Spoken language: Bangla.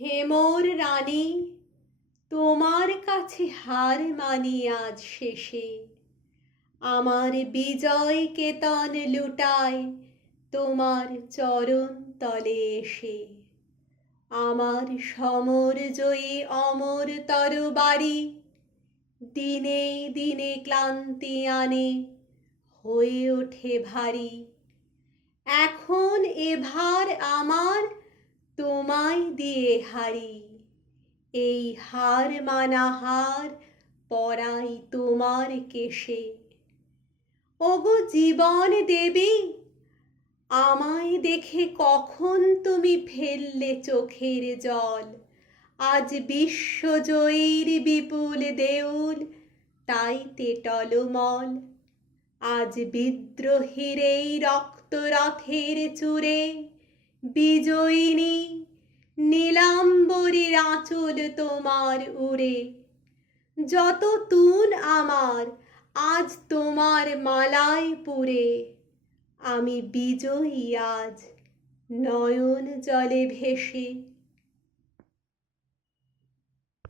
হে মোর রানী, তোমার কাছে হার মানি আজ শেষে। আমার বিজয় কেতন লুটায় তোমার চরণ তলে এসে। আমার সমর জয়ী অমর তরবারি দিনে দিনে ক্লান্তি আনে, হয়ে ওঠে ভারী। এখন এভার আমার তোমায় দিয়ে হারি, এই হার মানা হার পরাই তোমার কেশে। ওগো জীবন দেবী, আমায় দেখে কখন তুমি ফেললে চোখের জল। আজ বিশ্বজয়ীর বিপুল দেউল তাইতে টলমল। আজ বিদ্রোহীর এই রক্তরথের চূড়ে বিজয়িনী নীলাম্বরীর আঁচল তোমার উড়ে। যত তুন আমার আজ তোমার মালায় পুরে, আমি বিজয়ী আজ নয়ন জলে ভেসে।